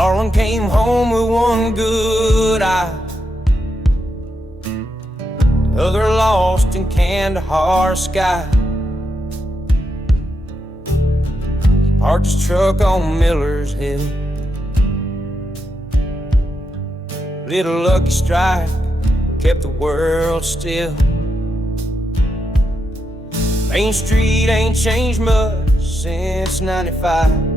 Harlan came home with one good eye, other lost in Kandahar sky. Parked his truck on Miller's Hill, little lucky strike kept the world still. Main Street ain't changed much since '95.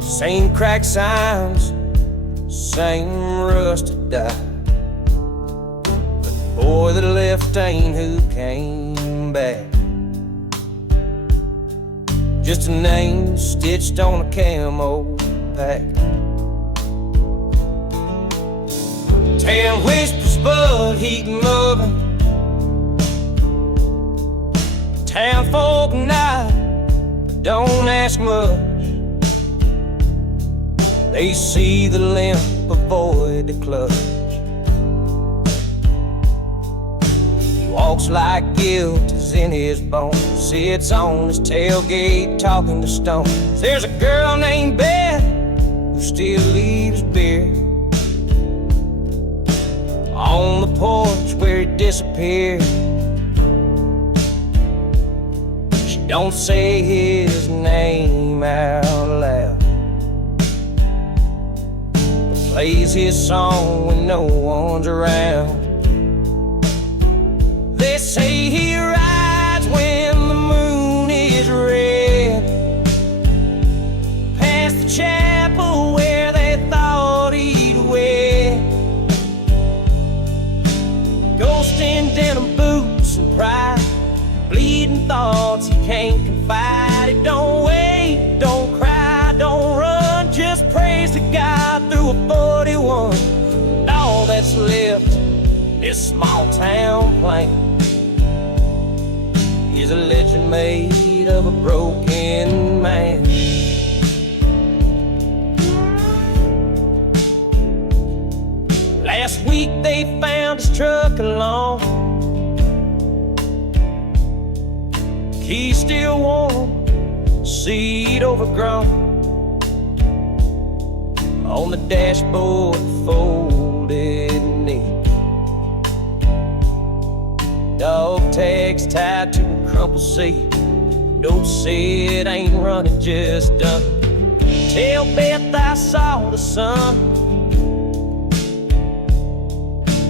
Same cracked signs, same rusted die. But the boy that left ain't who came back. Just a name stitched on a camo pack. Town whispers but heating loving, town folk night don't ask much. They see the limp, avoid the clutch. He walks like guilt is in his bones, sits on his tailgate talking to stones. There's a girl named Beth who still leaves beer on the porch where he disappeared. She don't say his name out loud, plays his song when no one's around. They say he rides when the moon is red, past the chapel where they thought he'd wed. Ghost in denim boots and pride, bleeding thoughts he can't confide. He don't wait, don't cry, don't run, just prays to God through a 41. And all that's left in this small town plain is a legend made of a broken man. Last week they found his truck alone, keys still warm, seat overgrown. On the dashboard, folded knee, dog tags tied to a crumpled seat. Don't say it ain't running, just done. Tell Beth I saw the sun,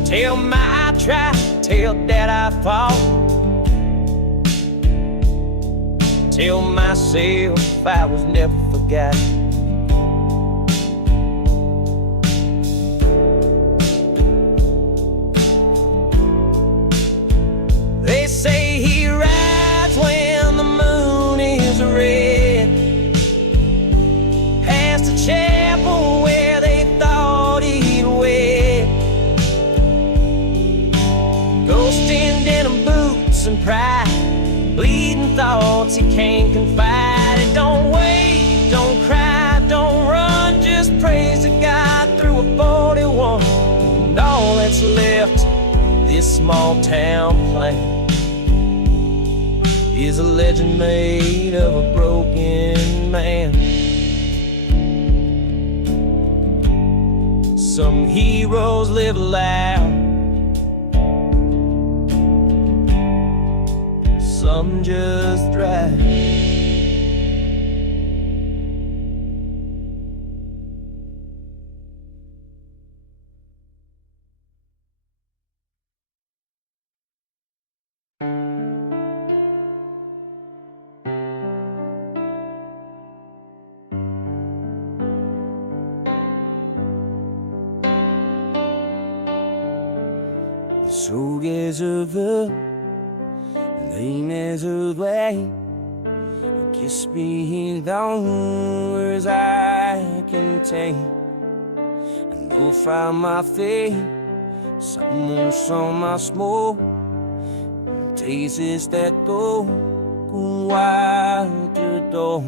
tell Ma I tried, tell Dad I fought, tell myself I was never forgotten. They say he rides when the moon is red, past the chapel where they thought he'd wed. Ghost in denim boots and pride, bleeding thoughts he can't confide. He don't wait, don't cry, don't run, just prays to God through a 41. And all that's left this small town plain is a legend made of a broken man. Some heroes live loud, some just drive. So is of the lane is of way, kiss me long as I can take. I know from my face something on my smoke, tastes that go wild to the door.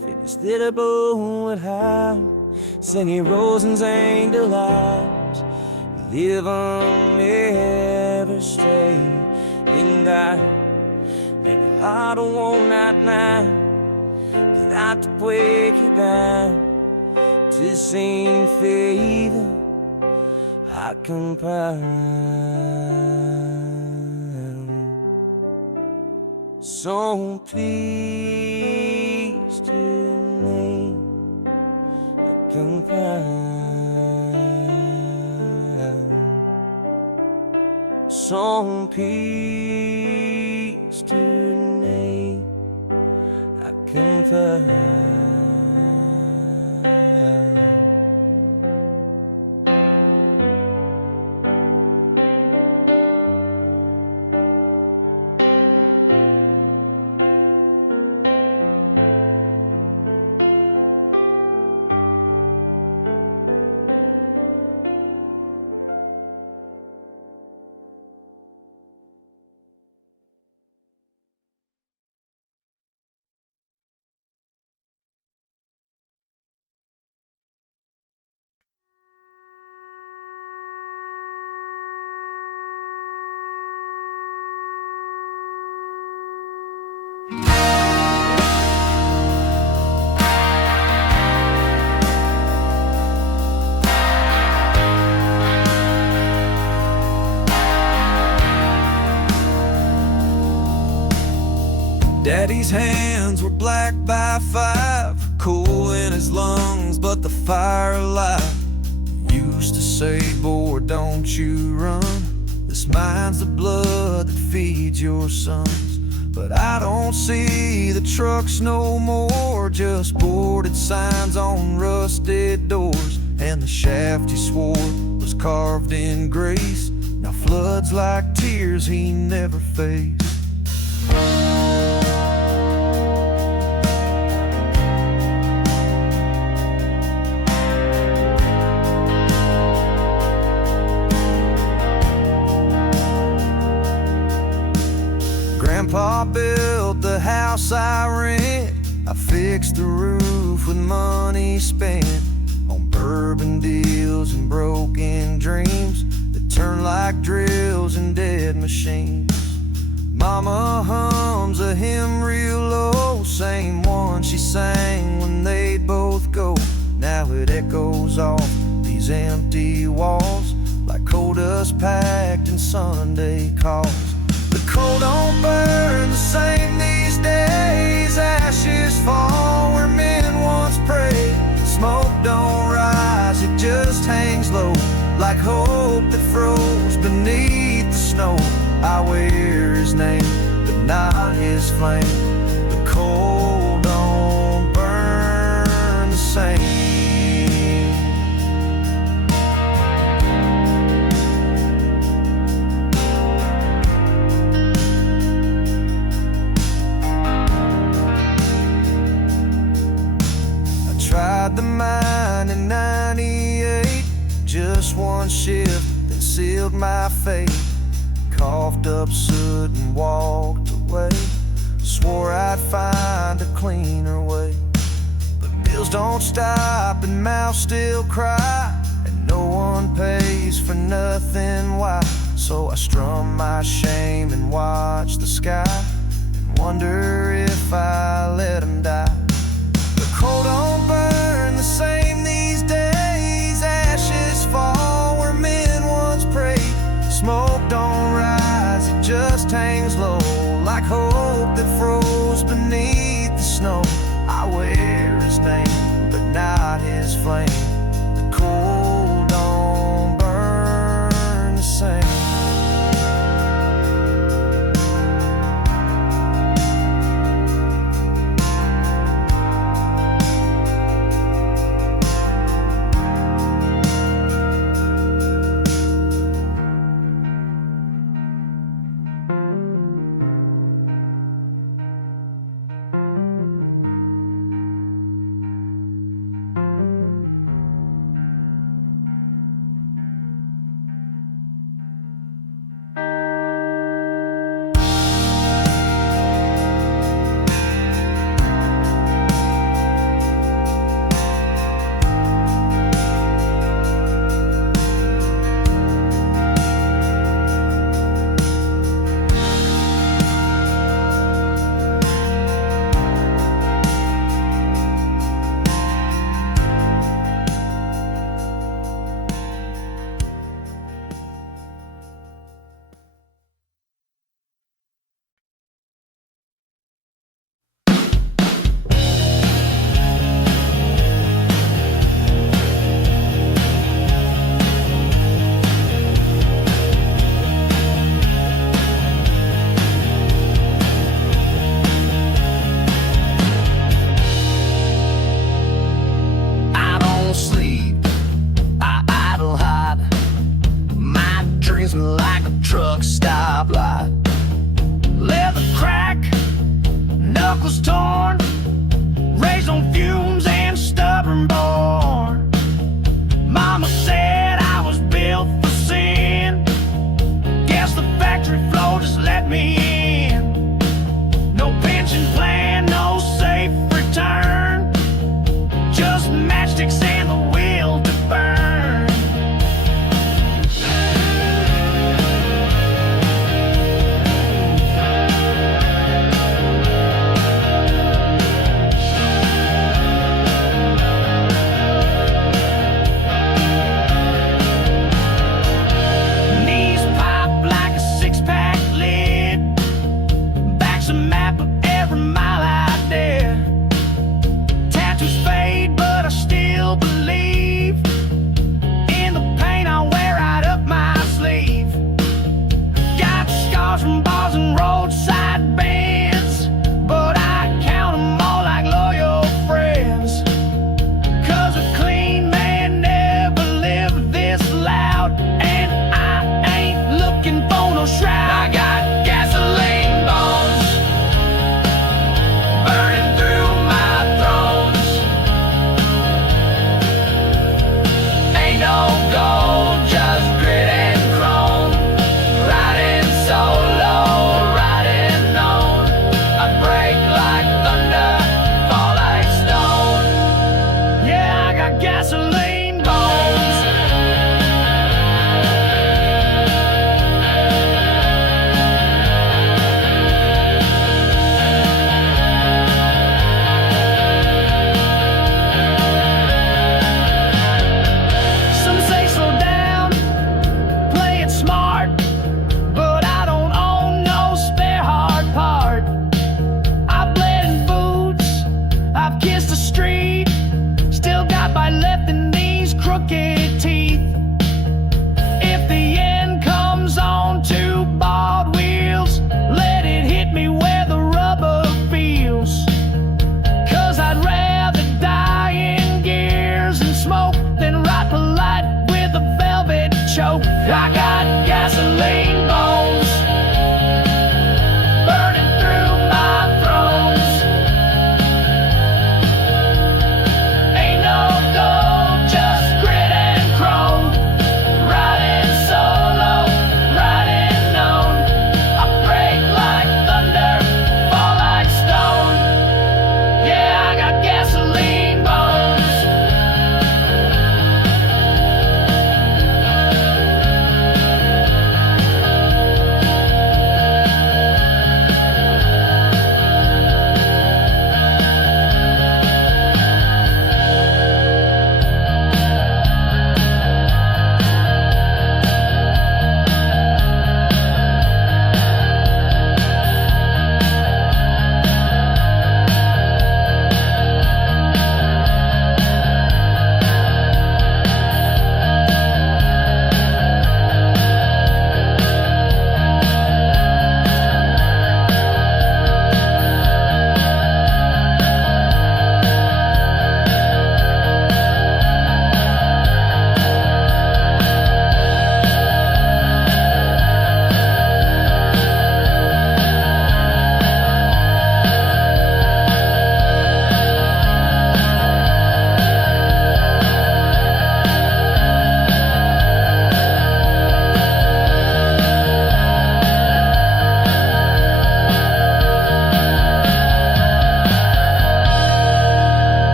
Fitness little boy at how Sunny Rosen's ain't the lives live on every stay in that. Maybe I don't want that now, 'cause I not to break you down. To same favor I can find. So please to me I can find. So peace to me I can find. Daddy's hands were black by 5, coal in his lungs, but the fire alive. Used to say, boy, don't you run. This mine's the blood that feeds your sons. But I don't see the trucks no more, just boarded signs on rusted doors. And the shaft he swore was carved in grace now floods like tears he never faced. Grandpa built the house I rent. I fixed the roof with money spent on bourbon deals and broken dreams that turn like drills and dead machines. Mama hums a hymn real low, same one she sang when they'd both go. Now it echoes off these empty walls like coal dust packed in Sunday calls. The coal don't burn the same these days. Ashes fall where men once prayed. Smoke don't rise, it just hangs low like hope that froze beneath the snow. I wear his name, but not his flame. The coal don't burn the same. Tried the mine in '98, just one shift that sealed my fate. Coughed up soot and walked away. Swore I'd find a cleaner way. But bills don't stop and mouths still cry, and no one pays for nothing. Why? So I strum my shame and watch the sky and wonder if I let him die. The coal don't burn the same these days. Ashes fall where men once prayed. Smoke don't rise, it just hangs low like hope that froze beneath the snow. I wear his name, but not his flame. The coal don't burn the same. truck stoplight. Leather crack, knuckles torn, raised on fumes and stubborn born. Mama said I was built for sin. Guess the factory floor just let me in. No pension plan, no safe return, just matchsticks and the will to burn.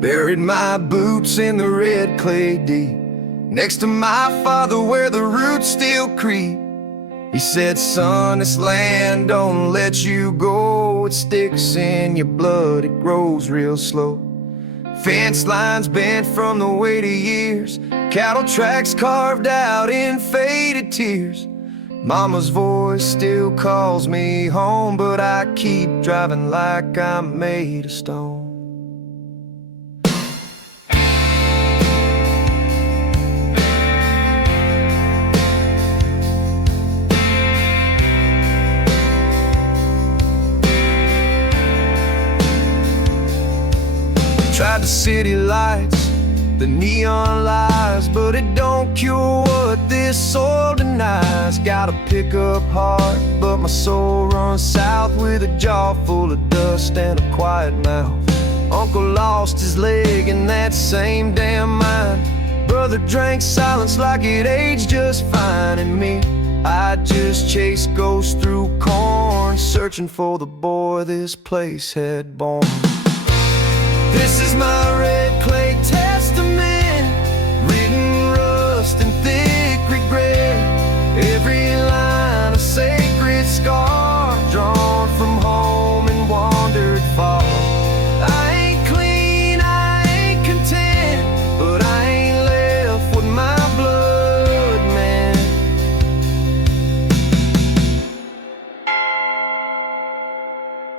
Buried my boots in the red clay deep, next to my father where the roots still creep. He said, son, this land don't let you go. It sticks in your blood, it grows real slow. Fence lines bent from the weight of years, cattle tracks carved out in faded tears. Mama's voice still calls me home, but I keep driving like I'm made of stone. Tried the city lights, the neon lies, but it don't cure what this soul denies. Got a pickup heart, but my soul runs south with a jaw full of dust and a quiet mouth. Uncle lost his leg in that same damn mine. Brother drank silence like it aged just fine. And me, I just chase ghosts through corn, searching for the boy this place had born. This is my red clay testament, written rust and thick regret. Every line a sacred scar, drawn from home and wandered far. I ain't clean, I ain't content, but I ain't left with my blood, man.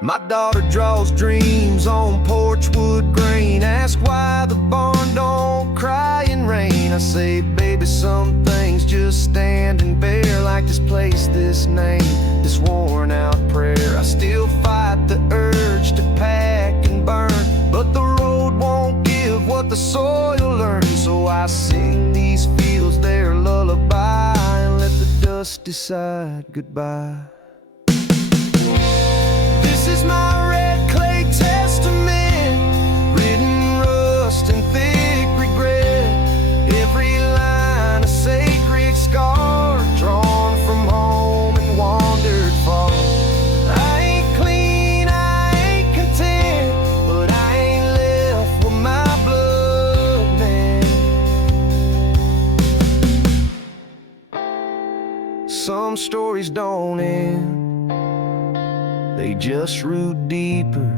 My daughter draws dreams on porchwood grain. Ask why the barn don't cry in rain. I say, baby, some things just standing bare, like this place, this name, this worn out prayer. I still fight the urge to pack and burn, but the road won't give what the soil learns. So I sing these fields their lullaby and let the dust decide goodbye. This is my red clay testament, written rust and thick regret. Every line a sacred scar, drawn from home and wandered far. I ain't clean, I ain't content, but I ain't left with my blood, man. Some stories don't end, they just root deeper.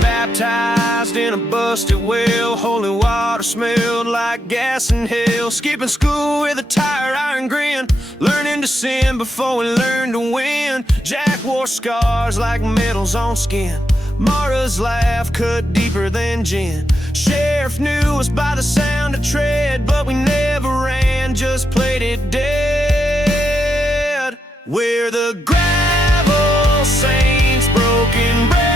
Baptized in a busted well, holy water smelled like gas in hell. Skipping school with a tired iron grin, learning to sin before we learned to win. Jack wore scars like medals on skin. Mara's laugh cut deeper than gin. Sheriff knew us by the sound of tread, but we never ran, just played it dead. We're the gravel saints, broken brave,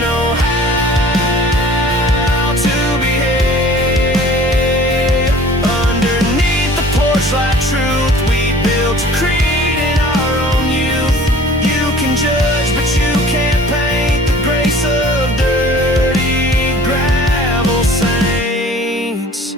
know how to behave. Underneath the porch like truth, we built a creed in our own youth. You can judge, but you can't paint the grace of dirty gravel saints.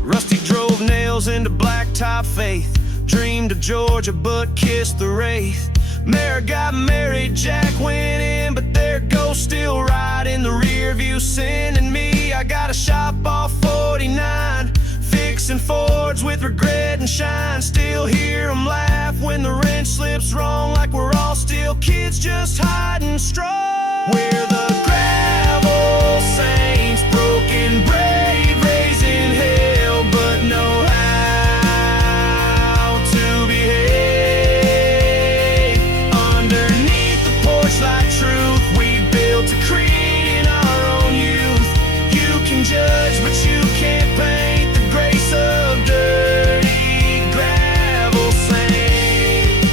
Rusty drove nails into blacktop faith, dreamed of Georgia but kissed the wraith. Mara got married, Jack went in, but their ghost still right in the rear view. Sending me, I got a shop off 49, fixing Fords with regret and shine. Still hear them laugh when the wrench slips wrong, like we're all still kids just hiding strong. We're the gravel saints, broken brave, raising hell, but know how to behave. Like truth, we built a creed in our own youth. You can judge, but you can't paint the grace of dirty gravel saint.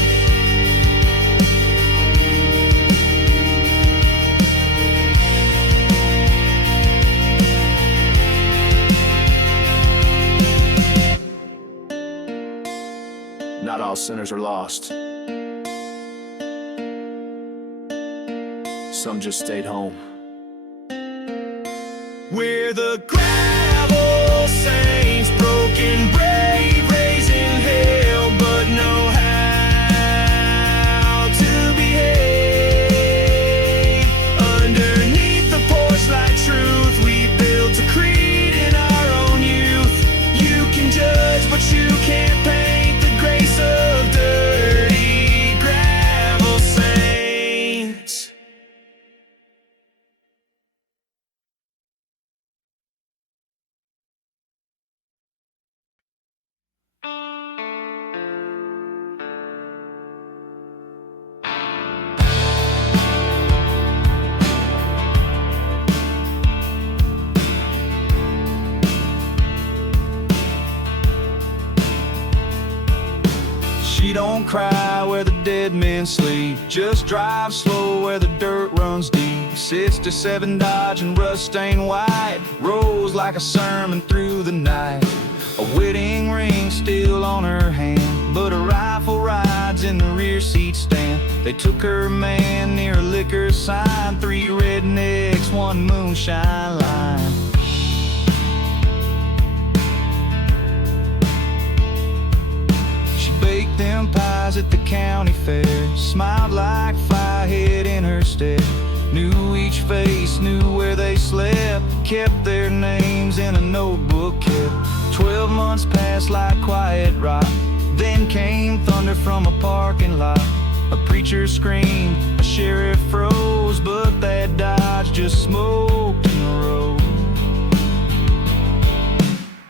Not all sinners are lost. Some just stayed home. We're the gravel She don't cry where the dead men sleep, just drive slow where the dirt runs deep. 67 Dodge and rust-stained white rolls like a sermon through the night. A wedding ring still on her hand, but a rifle rides in the rear seat stand. They took her man near a liquor sign, 3 rednecks, 1 moonshine line. She baked them pies at the county fair, smiled like Firehead in her step. Knew each face, knew where they slept, kept their names in a notebook kept. 12 months passed like quiet rock, then came thunder from a parking lot. A preacher screamed, a sheriff froze, but that Dodge just smoked in the road.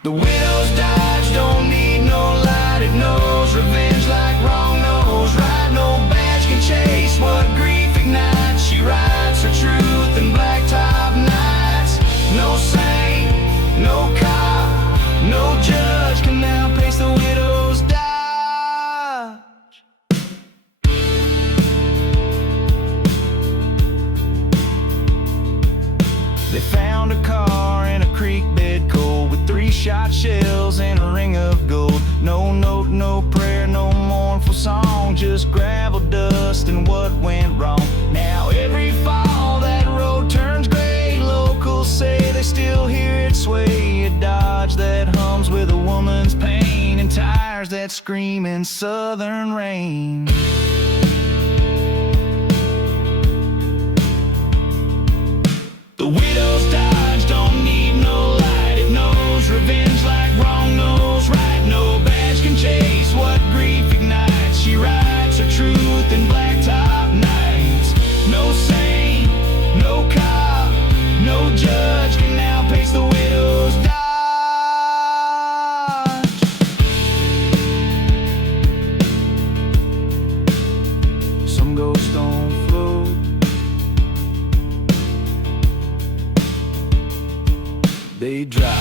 The widow's Dodge don't need no light, it knows revenge like wrong knows right. No badge can chase what grief ignites. She rides her truth in blacktop nights. No saint, no cop, no judge can now pace the widow's Dodge. They found a car in a creek bed cold, with 3 shot shells and a ring of gold. No note, no prayer, no mournful song, just gravel dust and what went wrong. Now every fall that road turns gray, locals say they still hear it sway. A Dodge that hums with a woman's pain, and tires that scream in southern rain. The widow's Dodge don't need no light, it knows revenge like wrong knows right. No badge can chase what grief ignites. She rides her truth in blacktop nights. No saint, no cop, no judge can now pace the widow's Dodge. Some ghosts don't float, they drive.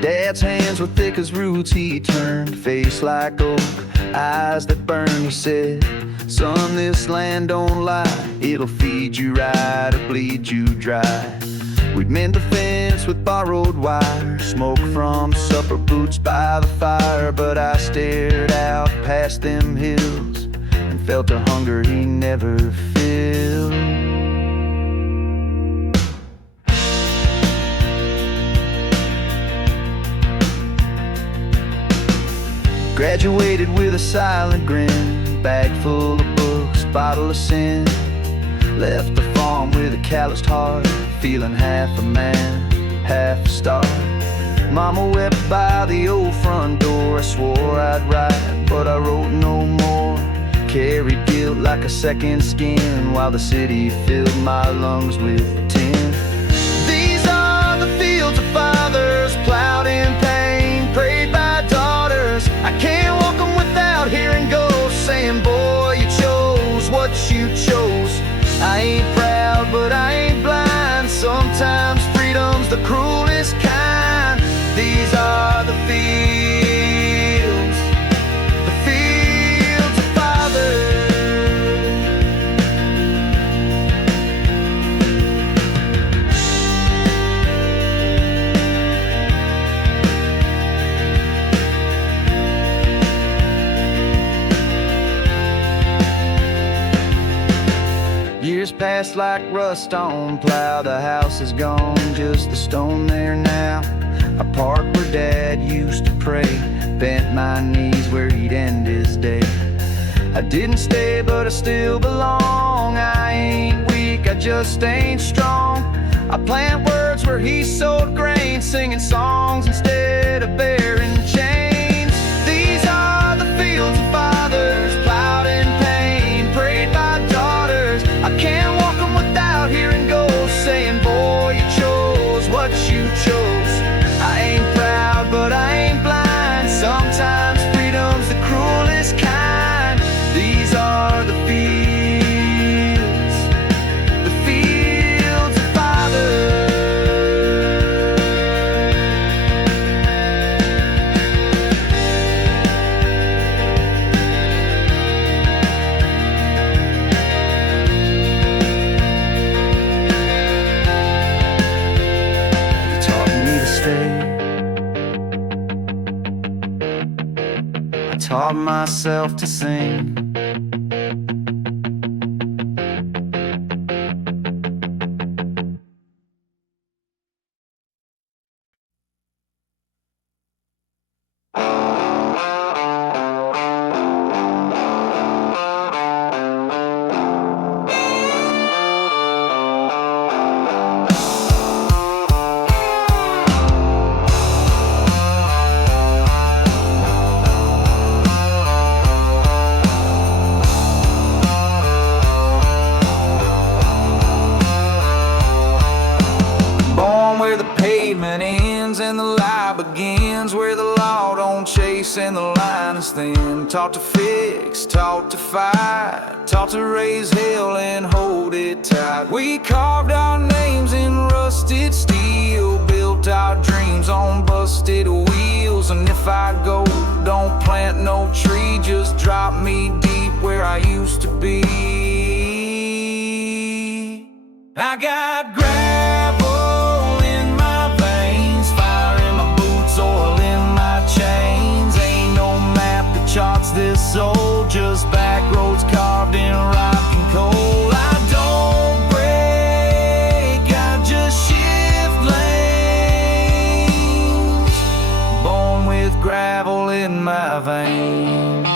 Dad's hands were thick as roots, he turned, face like oak, eyes that burn, he said, son, this land don't lie, it'll feed you right or bleed you dry. We'd mend the fence with borrowed wire, smoke from supper boots by the fire, but I stared out past them hills and felt a hunger he never filled. Graduated with a silent grin, bag full of books, bottle of sin. Left the farm with a calloused heart, feeling half a man, half a star. Mama wept by the old front door, I swore I'd write, but I wrote no more. Carried guilt like a second skin, while the city filled my lungs with tin. These are the fields of fathers, plowed in pain, prayed by daughters. I can't walk them without hearing ghosts saying, boy, you chose what you chose. I ain't proud, but I ain't blind. Sometimes freedom's the cruelest kind. These are the fields of fathers. Years pass like rust on plow, the house is gone, just the stone there now. I park where Dad used to pray, bent my knees where he'd end his day. I didn't stay, but I still belong. I ain't weak, I just ain't strong. I plant words where he sowed grain, singing songs instead of bearing chains. These are the fields of fathers, plowed in pain, prayed by taught myself to sing. Where the pavement ends and the lie begins, where the law don't chase and the line is thin. Taught to fix, taught to fight, taught to raise hell and hold it tight. We carved our names in rusted steel, built our dreams on busted wheels. And if I go, don't plant no tree, just drop me deep where I used to be. I got gravel in my veins, fire in my boots, oil in my chains. Ain't no map that charts this soul, just back roads carved in rock and coal. I don't break, I just shift lanes, born with gravel in my veins.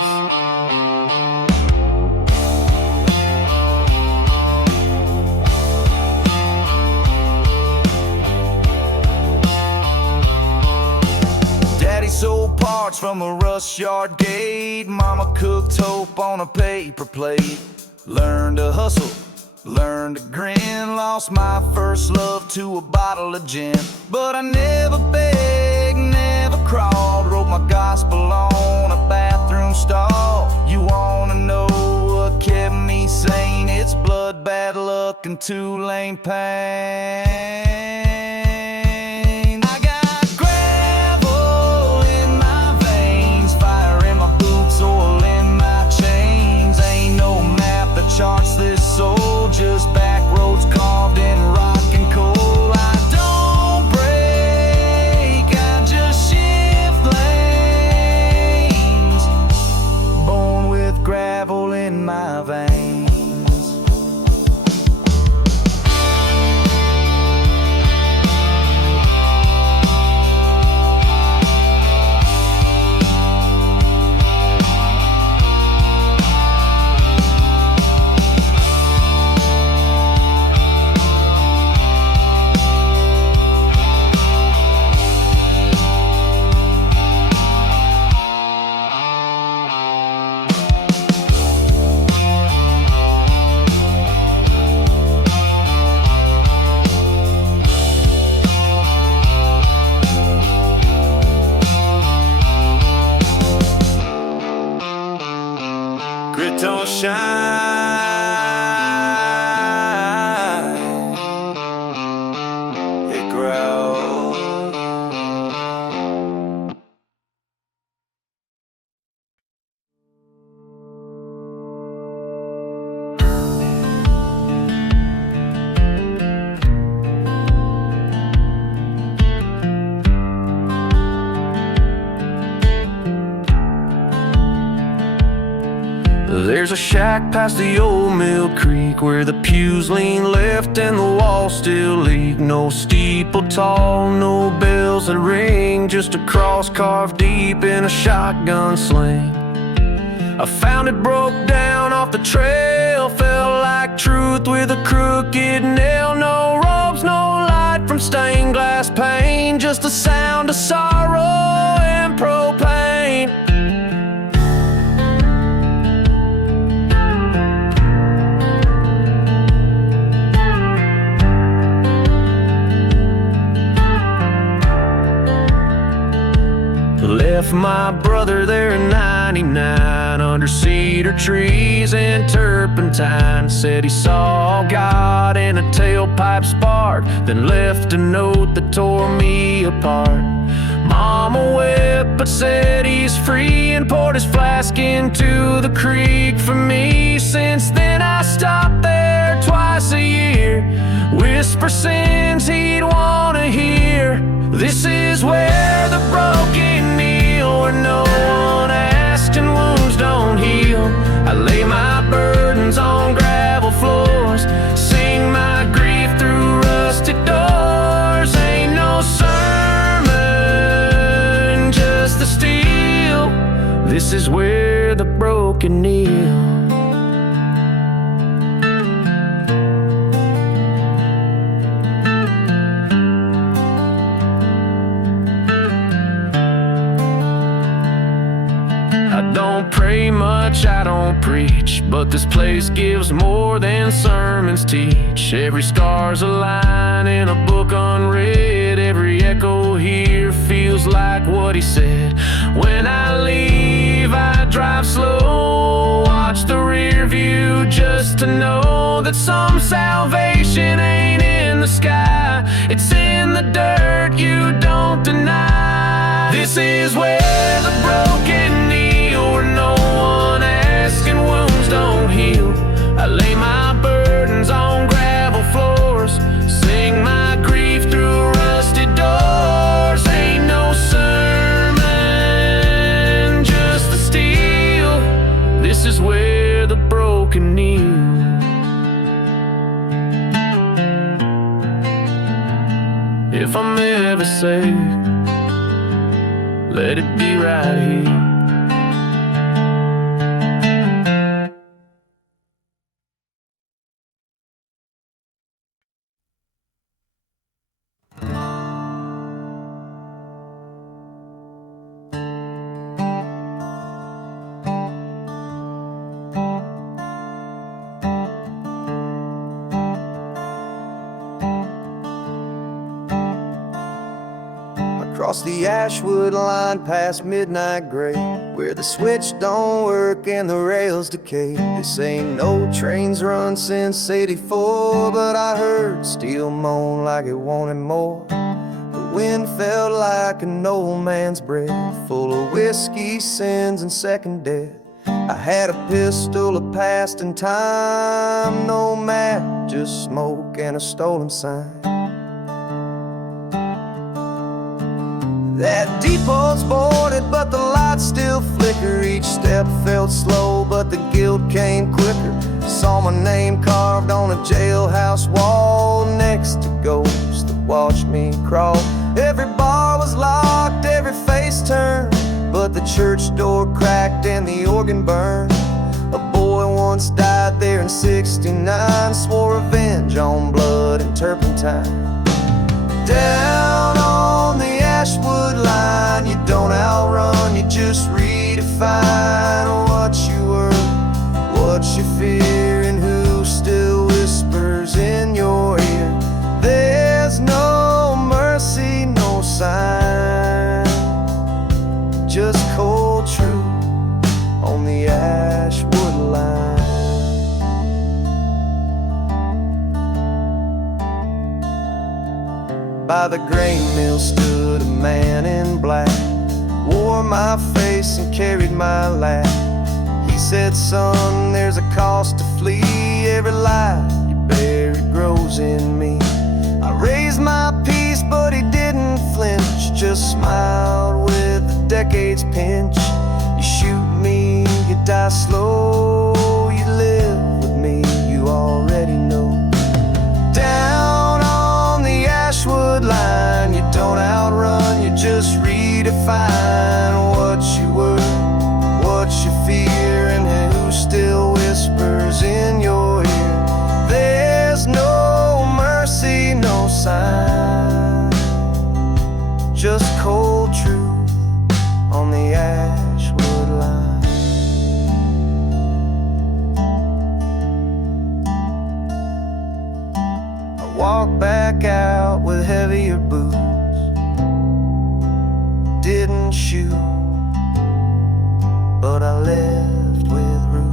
Sold parts from a rust yard gate. Mama cooked hope on a paper plate. Learned to hustle, learned to grin. Lost my first love to a bottle of gin. But I never begged, never crawled. Wrote my gospel on a bathroom stall. You wanna know what kept me sane? It's blood, bad luck, and two-lane pain. Charts this soul, just back roads carved in rock and coal. I don't break, I just shift lanes, born with gravel in my veins. Grit don't shine, it growls. There's a shack past the old mill creek where the pews lean left and the walls still leak. No steeple tall, no bells that ring, just a cross carved deep in a shotgun sling. I found it broke down off the trail, felt like truth with a crooked nail. No ropes, no light from stained glass pane, just the sound of sorrow and propane. Left my brother there in '99 under cedar trees and turpentine. Said he saw God in a tailpipe spark, then left a note that tore me apart. Mama wept but said he's free and poured his flask into the creek for me. Since then I stopped there twice a year, whisper sins he'd wanna hear. This is where the broken kneel, where no one asked and broken nail. I don't pray much, I don't preach, but this place gives more than sermons teach. Every star's a line in a book unread. Every echo here feels like what he said. When I leave, I drive slow, watch the rear view just to know that some salvation ain't in the sky. It's in the dirt you don't deny. This is where the broken kneel, where no one asking wounds don't heal. I lay my burdens on gravel floors, sing my grief through rusted doors. Ain't no sermon, just the steel. This is where the broken kneel. If I'm ever saved, let it be right here. Across the Ashwood Line past midnight gray, where the switch don't work and the rails decay. This ain't no trains run since '84, but I heard steel moan like it wanted more. The wind felt like an old man's breath, full of whiskey, sins, and second death. I had a pistol, a past and time, no map, just smoke and a stolen sign. That depot's boarded, but the lights still flicker. Each step felt slow, but the guilt came quicker. Saw my name carved on a jailhouse wall, next to ghosts that watched me crawl. Every bar was locked, every face turned, but the church door cracked and the organ burned. A boy once died there in '69, swore revenge on blood and turpentine. Down on the Ashwood Line, you don't outrun, you just redefine what you were, what you fear, and who still whispers in your ear. There's no mercy, no sign, just cold truth on the Ashwood Line. By the grain mill stood a man in black, wore my face and carried my laugh. He said, son, there's a cost to flee. Every life you bury grows in me. I raised my piece, but he didn't flinch, just smiled with the decade's pinch. You shoot me, you die slow, you live with me, you already know. Down on the Ashwood Line, you don't outrun, you just redefine what you were, what you fear, and who still whispers in your ear. There's no mercy, no sign, just cold truth on the Ashwood Line. Walked back out with heavier boots, didn't shoot, but I left with Ruth.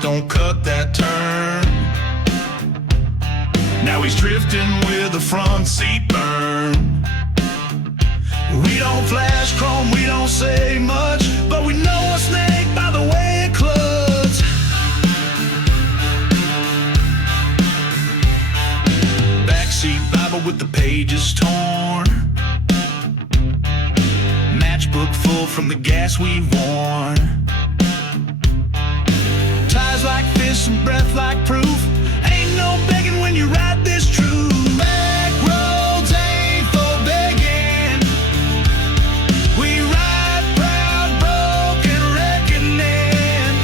Don't cut that turn. Now he's drifting with the front seat burn. We don't fly crash chrome, we don't say much, but we know a snake by the way it clutches. Backseat Bible with the pages torn, matchbook full from the gas we've worn. Ties like fists and breath like proof. Ain't no begging when you ride this true. Back roads ain't for begging. We ride proud, broken, reckoning.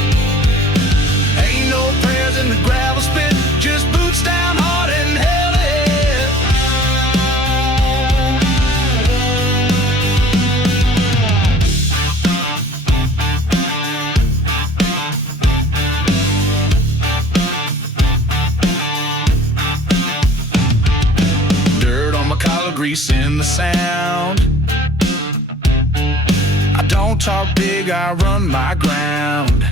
Ain't no prayers in the gravel spit, just boots down hard and hell it. Dirt on my collar, grease in the sound. I don't talk big, I run my ground.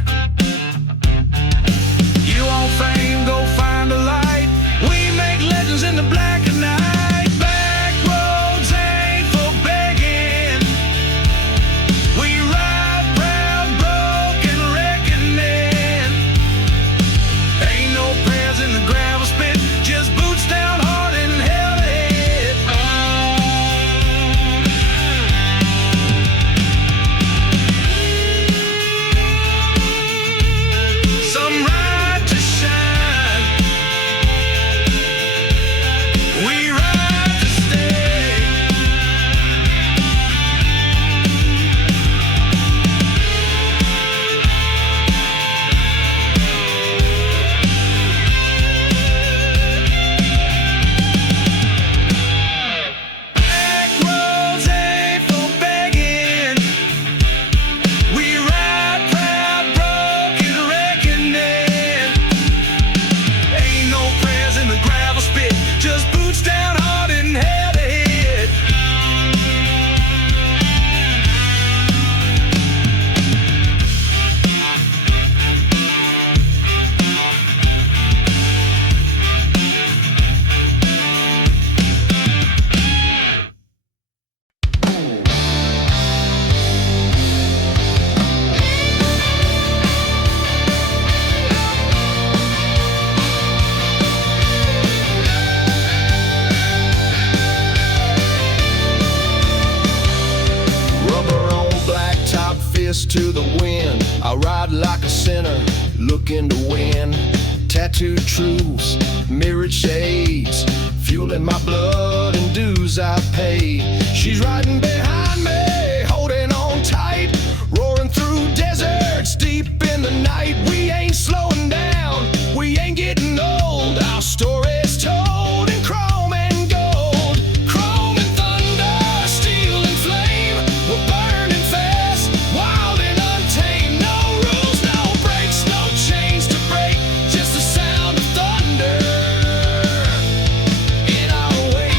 You want fame, go find a light. We make legends in the black of night. Back roads ain't for begging. We ride proud, broken, reckoning. Ain't no prayers in the gravel spit, just boots down hard and hell it. Some ride to shine, we ride to stay. Back roads ain't for begging. We ride proud, broken, reckoning. Ain't no prayers in the gravel spit, just boots down hard and hell to hit. Rubber on blacktop, fist to the wind. I ride like a sinner, looking to win. Tattooed truths, mirrored shades, fueling my blood and dues I paid. She's riding behind me, holding on tight, roaring through deserts deep in the night. We ain't slowing down, we ain't getting old. Our story's told in chrome and gold. Chrome and thunder, steel and flame. We're burning fast, wild and untamed. No rules, no breaks, no chains to break. Just the sound of thunder in our wake.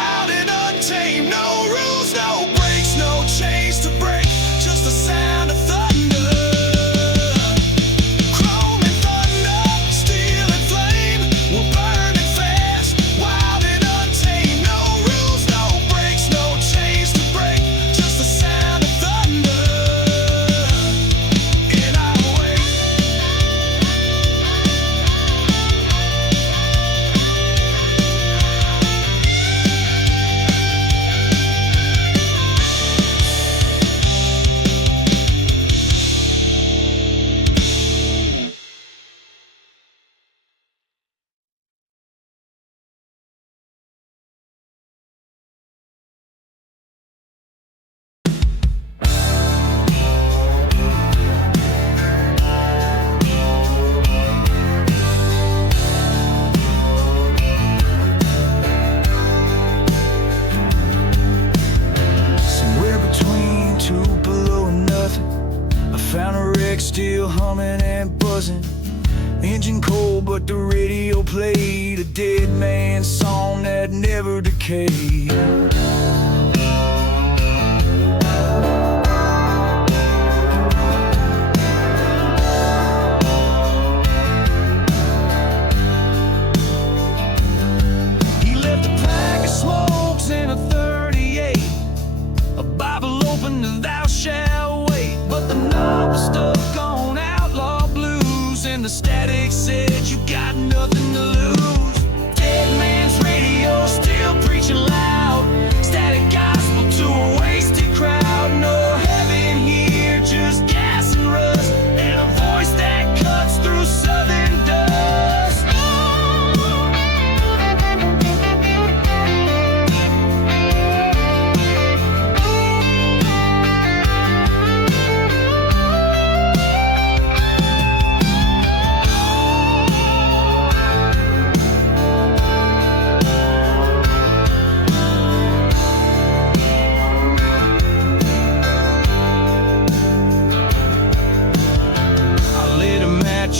wild and untamed. No rules, no breaks, no chains to break, just the sound of thunder. Chrome and thunder, steel and flame, we're burning fast, wild and untamed. No rules, no breaks, no chains to break, just the sound of thunder in our way. Somewhere between Tupelo and nothing, I found a wreck still humming and buzzing. Engine cold, but the radio played a dead man's song that never decayed. He left a pack of smokes in a 38, a Bible open to thou shalt wait. But the knob was stuck on outlaw blues, and the static said you got nothing to lose. Dead man's radio still preaching loud, static gospel to a wasted crowd. No heaven here, just gas and rust, and a voice that cuts through southern dust.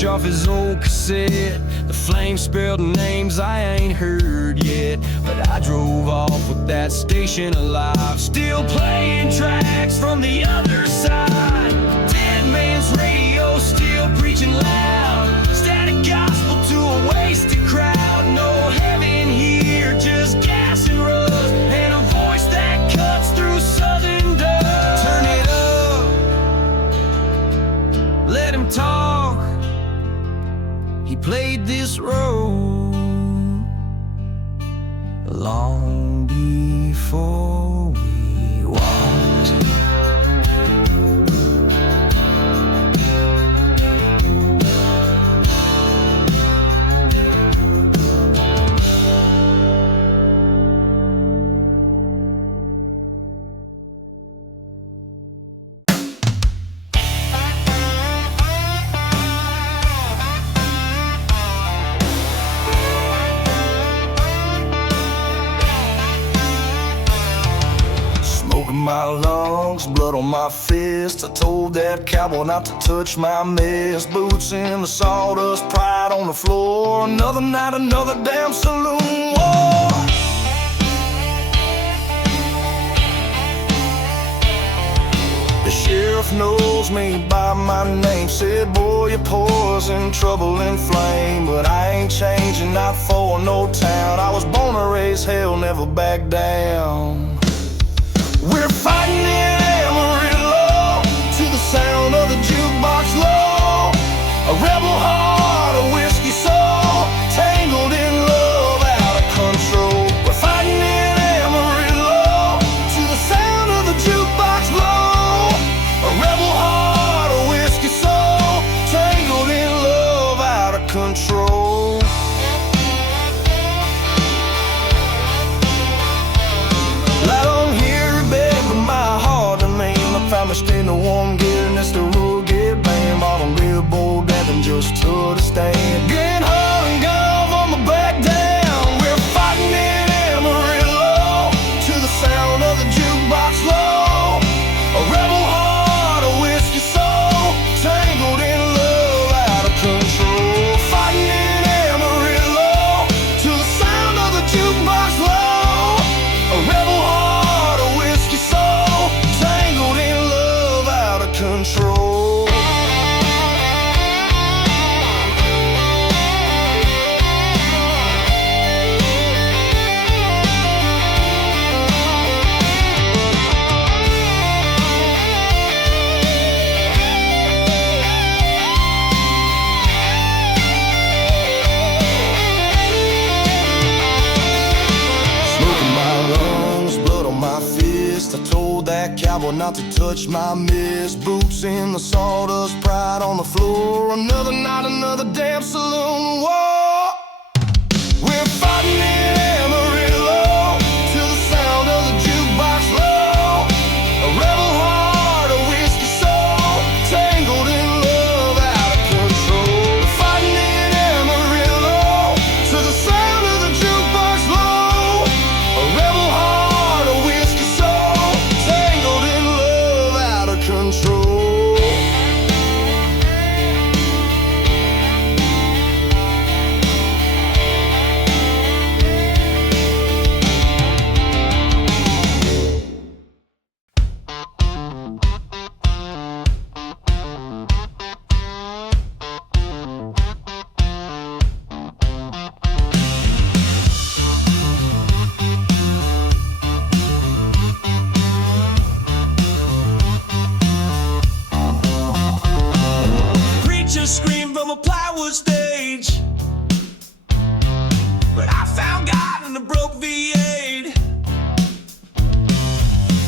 Off his old cassette, the flame spelled names I ain't heard yet. But I drove off with that station alive, still playing tracks from the other side. Dead man's radio still preaching loud, static gospel to a wasted crowd. No heaven here, just gas and rust, and a voice that cuts through southern dust. Turn it up, let him talk. He played this road long before we walked. My lungs, blood on my fist. I told that cowboy not to touch my mess. Boots in the sawdust, pride on the floor. Another night, another damn saloon war. The sheriff knows me by my name. Said, boy, you're poison, trouble and flame. But I ain't changing, not for no town. I was born to raise hell, never back down. We're fighting in Amarillo to the sound of the jukebox low. A rebel heart, a whiskey soul, tangled in love, out of control. We're fighting in Amarillo to the sound of the jukebox low. A rebel heart, a whiskey soul, tangled in love, out of control. Famished in the warm gear, and it's the rugged band. Bought a real bold than just to the stand. Getting hard and gone on my back down. We're fighting in Amarillo to the sound of the jukebox low. A rebel heart, a whiskey soul, tangled in love, out of control. Fighting in Amarillo to the sound of the jukebox low. that cowboy not to touch my miss. Boots in the sawdust, pride on the floor. Another night, another damn saloon war. We're fighting in Amarillo to the sound of the jukebox low. A rebel heart, a whiskey soul, tangled in love, out of control. We're fighting in Amarillo to the sound of the jukebox low. A rebel heart, a whiskey soul, tangled in love, out of control. Preacher screamed from a plywood stage, but I found God in a broke V8.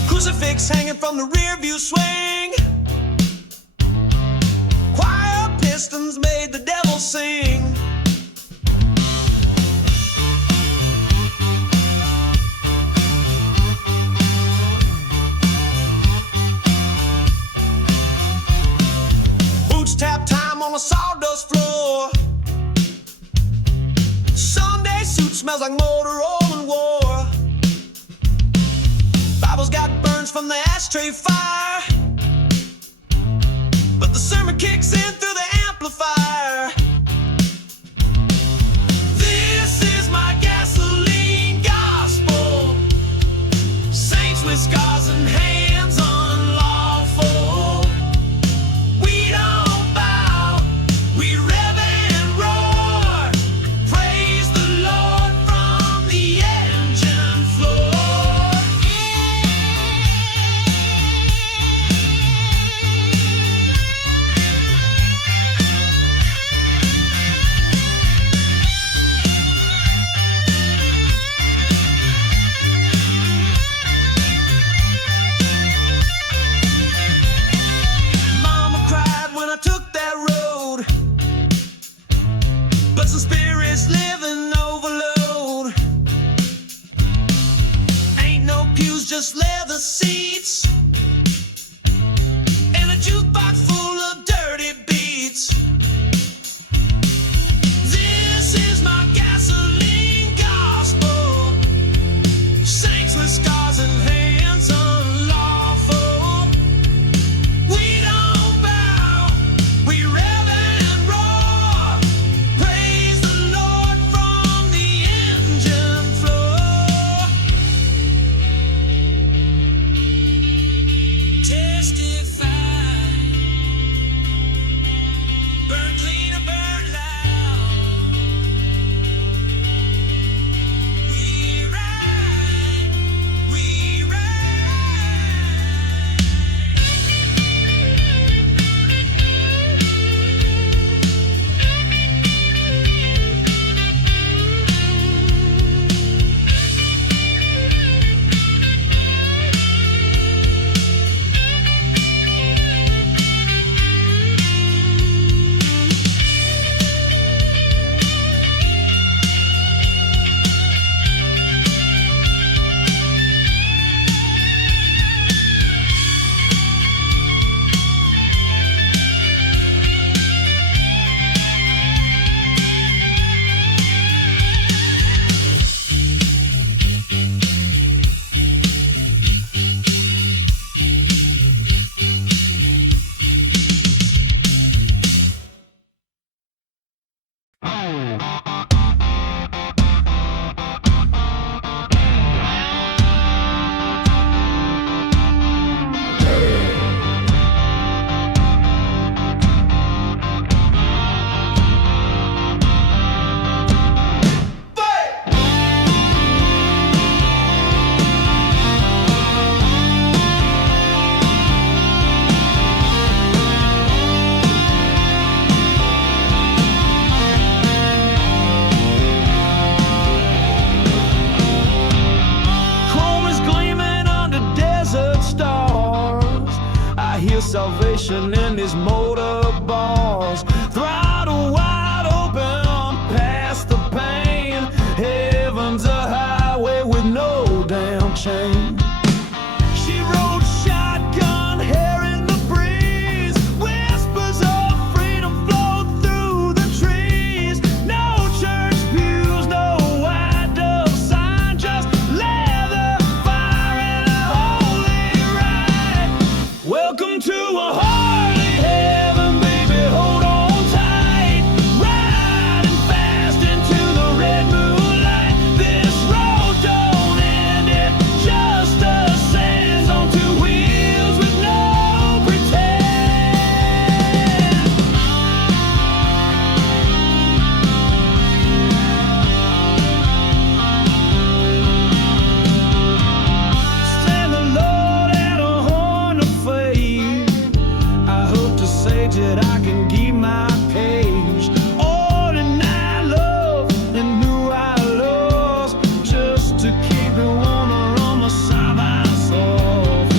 Crucifix hanging from the rear view swing. Choir pistons made the devil sing. Boots tap time on a sawdust floor. Sunday suit smells like Motorola and war. Bible's got burns from the ashtray fire, but the sermon kicks in through the amplifier. This is my gasoline gospel. Saints with scars and hands unlawful. We don't bow, we rev and roar. Praise the Lord from the engine floor. Mama cried when I took that road, but some spirits live in overload. Ain't no pews, just leather seats, and a jukebox full of dirty beats. This is my gasoline gospel. Saints with scars and hands unlawful. We don't bow, we rev and roar. Praise the Lord from the engine floor. Testify, burn clean or burn loud. your salvation in these motor bars. Throttle wide open, past the pain. Heaven's a highway with no damn chain. She rode shotgun, hair in the breeze. Whispers of freedom flowed through the trees. No church pews, no white dove sign, just leather, fire, and a holy ride. Welcome to a Harley heaven, baby, hold on tight. Riding fast into the red moonlight. This road don't end, it just ascends on two wheels with no pretend. Stand the Lord at a horn of faith. I hope to say that I can keep my page. Ordinary love and new outlaws, just to keep it warmer on my side by soft.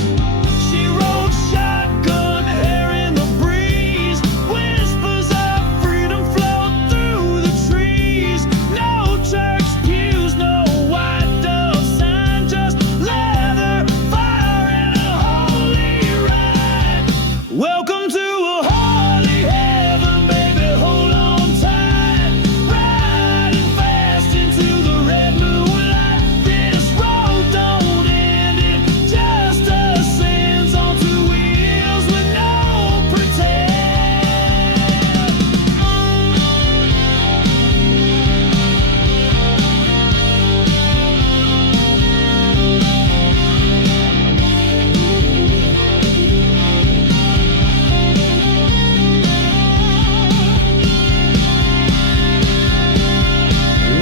She rode shotgun, hair in the breeze. Whispers of freedom flowed through the trees. No church pews, no white dove sign, just leather, fire, and a holy ride. Welcome to a Harley heaven, baby, hold on tight. Riding fast into the red moonlight. This road don't end, it just ascends on two wheels with no pretend.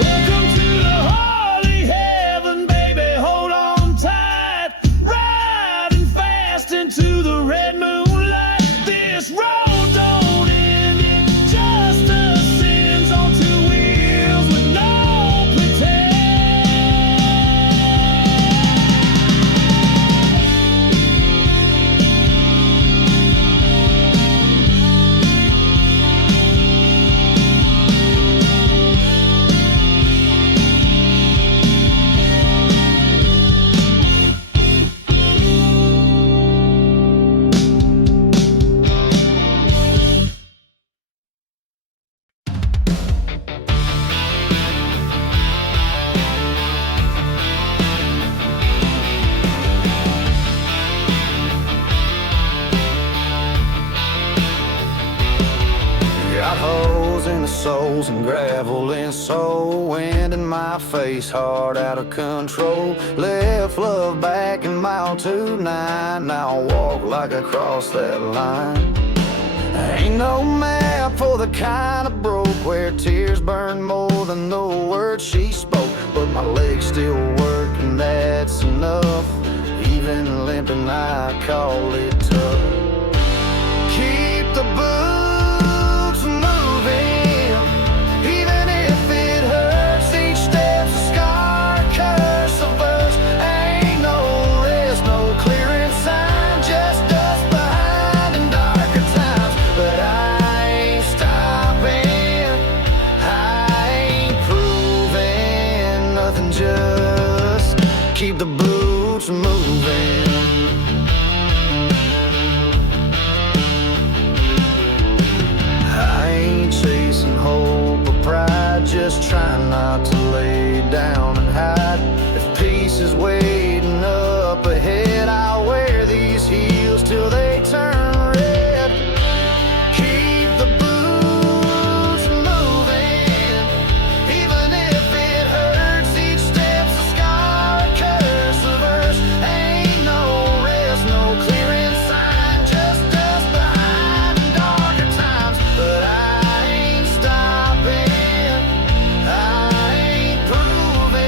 Welcome to the Harley heaven, baby, hold on tight. Riding fast into the red moonlight. This road don't end, it just ascends on two wheels with no pretend. Got holes in the soles and gravel in soul. Wind in my face, heart out of control. Left love back in mile 29. Now I walk like I crossed that line. Ain't no map for the kind of broke where tears burn more than the words she spoke. But my legs still work and that's enough. Even limping I call it tough. Keep the boots moving, even if it hurts. Each step's a scar, curse, a verse. Ain't no rest, no clearing sign, just dust behind in darker times. But I ain't stopping, I ain't proving nothing, just keep the boots moving. I ain't chasing hope or pride, just trying not to lay down and hide. If peace is waiting up ahead, I'll wear these heels till they turn red. Keep the boots moving, even if it hurts. Each step's a scar, a curse, a verse. Ain't no rest, no clearing sign, just dust behind in darker times. But I ain't stopping, I ain't proving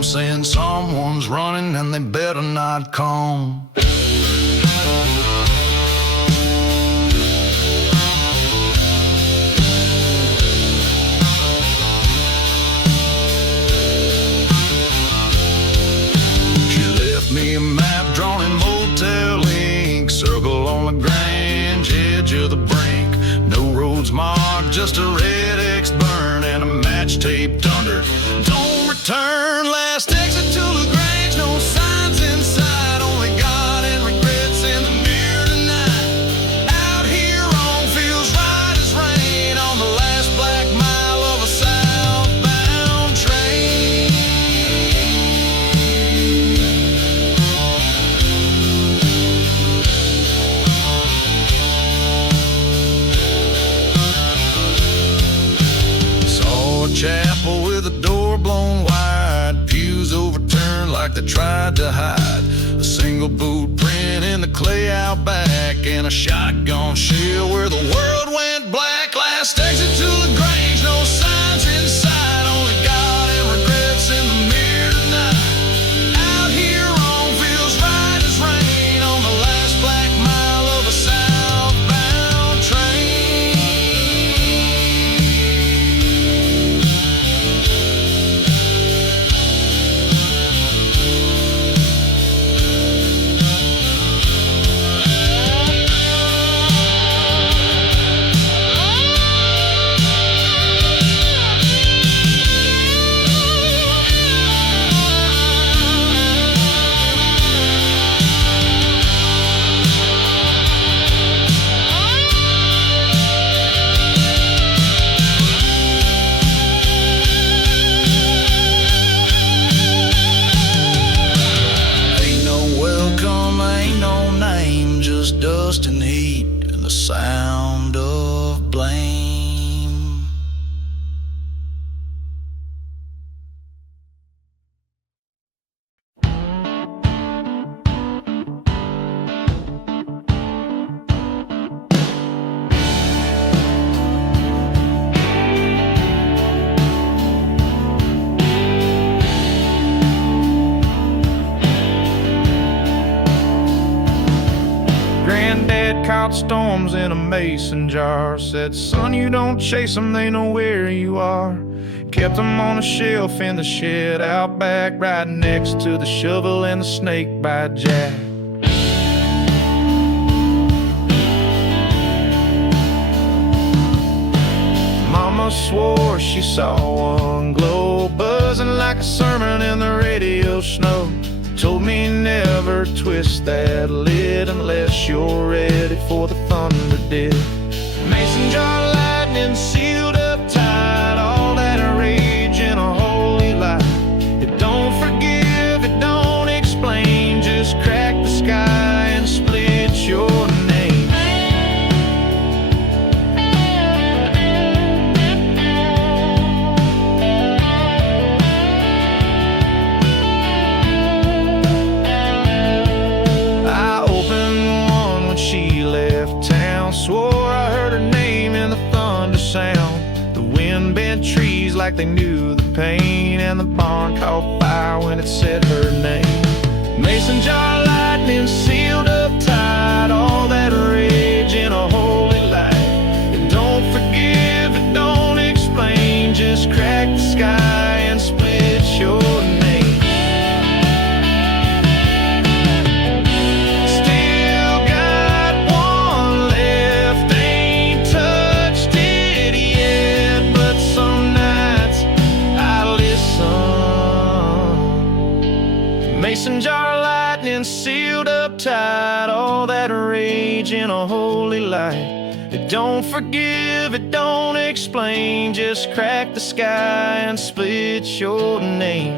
home saying someone's running and they better not come. She left me a map drawn in motel ink, circle on the Grange, edge of the brink. No roads marked, just a red X burn and a match taped under. Don't return, last exit to LaGrange, no signs inside, only God and regrets in the mirror tonight. Out here wrong feels right as rain on the last black mile of a southbound train. Saw a chapel with a door blown wide, pews overturned like they tried to hide. A single boot print in the clay out back, and a shotgun shell where the world went black. Last exit to LaGrange, no signs inside, only God and regrets in the mirror tonight. Out here wrong feels right as rain on the last black mile of a southbound train. Ain't no welcome, ain't no name, just dust and heat and the sound of blame. Granddad caught storms in a mason jar. Said, son, you don't chase them, they know where you are. Kept them on a shelf in the shed out back, right next to the shovel and the snake bite jack. Mama swore she saw one glow, buzzing like a sermon in the radio snow. Told me never twist that lid unless you're ready for the thunder dip. Mason jar lightning sealed up tight, all that rage in a holy light. It don't forgive, it don't explain, just crack the sky and split your name. I opened one when she left town, swore I heard her name in the thunder sound. The wind bent trees like they knew the pain, and the barn caught fire when it said her name. Mason jar lightning sealed up tight, all that rage in a holy light. It don't forgive, it don't explain, just crack the sky and split your name. Still got one left, ain't touched it yet, but some nights I listen. Mason jar lightning sealed up tight, all that rage in a holy light. It don't forgive, it don't explain, just crack the sky and split your name.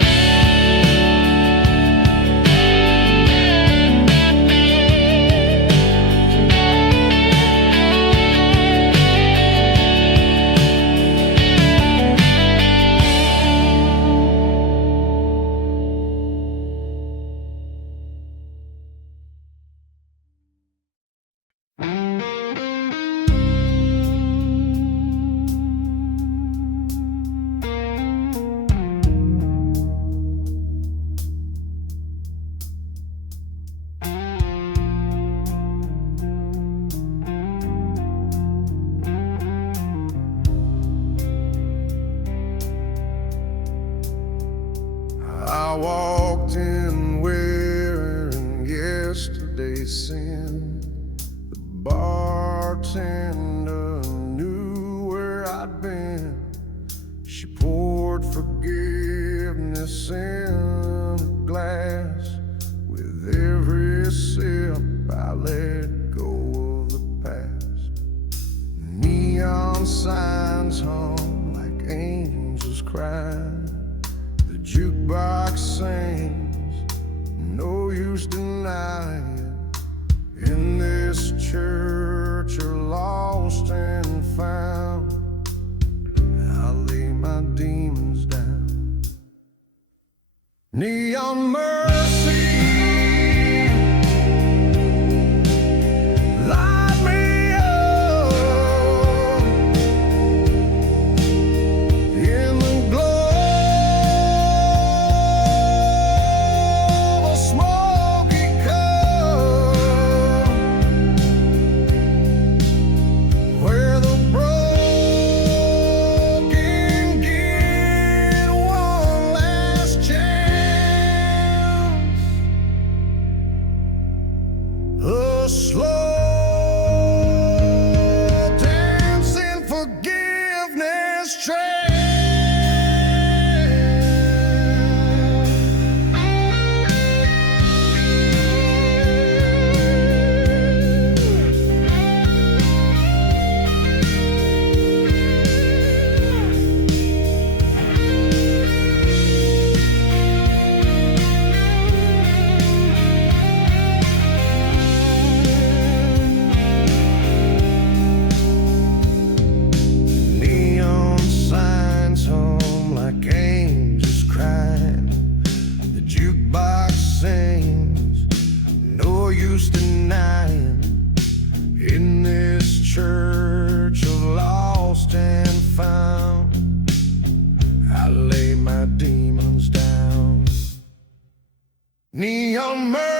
I walked in wearing yesterday's sin. The bartender knew where I'd been. She poured forgiveness in a glass. With every sip I let go of the past. Neon signs hung like angels crying. The jukebox sings, no use denying. In this church you're lost and found. I lay my demons down. Neon mercy, light me up in the glow of a smoky cup, where the broken get one last chance. A slow dancing forgiveness train. Neon signs hum like angels crying. The jukebox sings, no use denying. In this church of lost and found, I lay my demons down. Neon mercy.